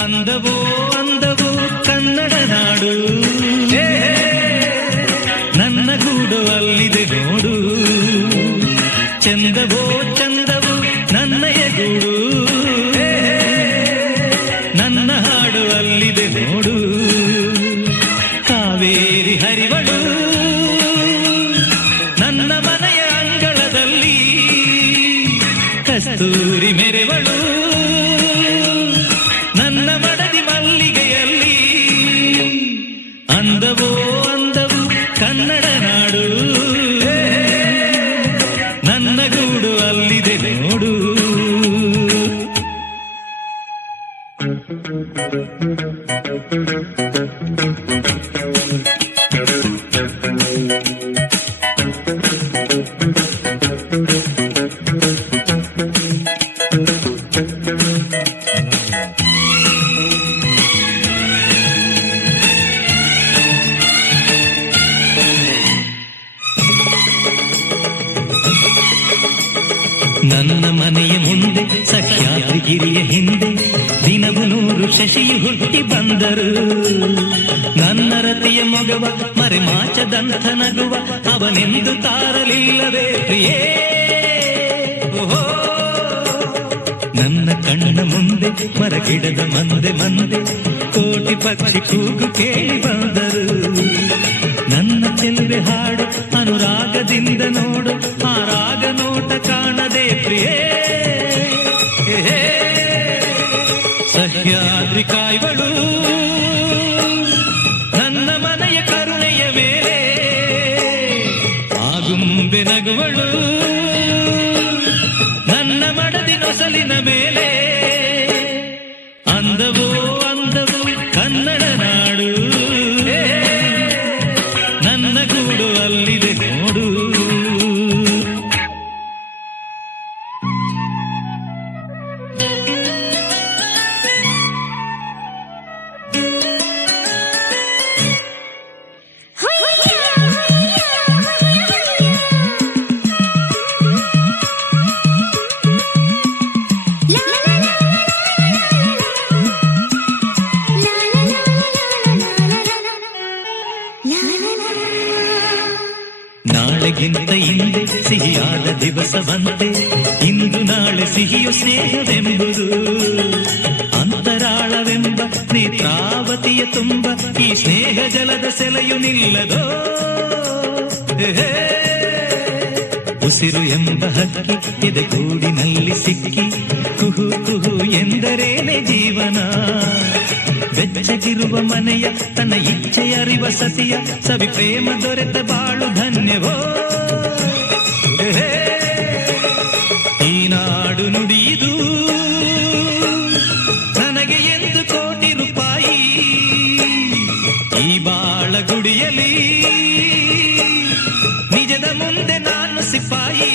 ಅಂದವೋ ಅಂದವೋ ಕನ್ನಡ ನಾಡು, ನನ್ನ ಗೂಡು ಅಲ್ಲಿದೆ ನೋಡು. ಚಂದವೋ ಚಂದವೋ ನನ್ನಯ ಗೂಡು, ನನ್ನ ಹಾಡು ಅಲ್ಲಿದೆ ನೋಡು. ಕಾವೇರಿ ಹರಿವಳು ನನ್ನ ಮನೆಯ ಅಂಗಳದಲ್ಲಿ, ಕಸ್ತೂರಿ ಮೆರೆವಳು ನನ್ನ ಮಡದಿ ಮಲ್ಲಿಗೆಯಲ್ಲಿ. ಅಂದವೋ ಅಂದವು ಕನ್ನಡ ನಾಡು, ನನ್ನ ಗೂಡು ಅಲ್ಲಿದೆ ನೋಡು. ನನ್ನ ಮನೆಯ ಮುಂದೆ ಸಹ್ಯಾದ್ರಿಗಿರಿಯ ಹಿಂದೆ ದಿನವು 100 ಶಶಿಯು ಹುಟ್ಟಿ ಬಂದರು. ನನ್ನ ರತಿಯ ಮೊಗವ ಮರೆಮಾಚದಂಥ ನಗುವ ಅವನೆಂದು ತಾರಲಿಲ್ಲವೇ ಪ್ರಿಯೇ. ನನ್ನ ಕಣ್ಣ ಮುಂದೆ ಮರಗಿಡದ ಮಂದೆ ಮಂದೆ ಕೋಟಿ ಪಕ್ಷಿ ಕೂಗು ಕೇಳಿ ಬಂದರು. ನನ್ನ ಚೆಲುವೆ ಹಾಡು ಅನುರಾಗದಿಂದ ನೋಡು, ಆ ರಾಗ ನೋಟ ಕಾಣದೆ ಪ್ರಿಯೇ. ಸಹ್ಯಾದ್ರಿ ಕಾಯ್ವಳು ನನ್ನ ಮನೆಯ ಕರುಣೆಯ ಮೇಲೆ, ಆಗುಂಬೆ ನಗುವಳು ನನ್ನ ಮಡದಿ ನೊಸಲಿನ ಮೇಲೆ. ಅಂದವೋ ಅಂದವು ಕನ್ನಡ ನಾಡು, ನನ್ನ ಗೂಡು ಅಲ್ಲಿದೆ ನೋಡು. ನಾಳೆಗಿಂತ ಹಿಂದೆ ಸಿಹಿಯಾದ ದಿವಸವಂತೆ, ಇಂದು ನಾಳೆ ಸಿಹಿಯು ಸ್ನೇಹವೆಂಬುದು. ಅಂತರಾಳವೆಂಬ ನೇತ್ರಾವತಿಯ ತುಂಬ ಈ ಸ್ನೇಹ ಜಲದ ಸೆಲೆಯು ನಿಲ್ಲದೋ. ಉಸಿರು ಎಂಬ ಹಕ್ಕಿ ಎದೆಗೂಡಿನಲ್ಲಿ ಸಿಕ್ಕಿ ಕುಹು ಕುಹು ಎಂದರೇನೆ ಜೀವನ. ಬೆಚ್ಚಗಿರುವ ಮನೆಯ ತನ್ನ ಇಚ್ಛೆಯರಿವ ಸತಿಯ ಸವಿ ಪ್ರೇಮ ದೊರೆತ ಬಾಳು ಧನ್ಯವೋ. ಈ ನಾಡು ನುಡಿಯುವುದು ನನಗೆ ಎಂದು ಕೋಟಿ ರೂಪಾಯಿ. ಈ ಬಾಳ ಗುಡಿಯಲ್ಲಿ ನಿಜದ ಮುಂದೆ ನಾನು ಸಿಪಾಯಿ.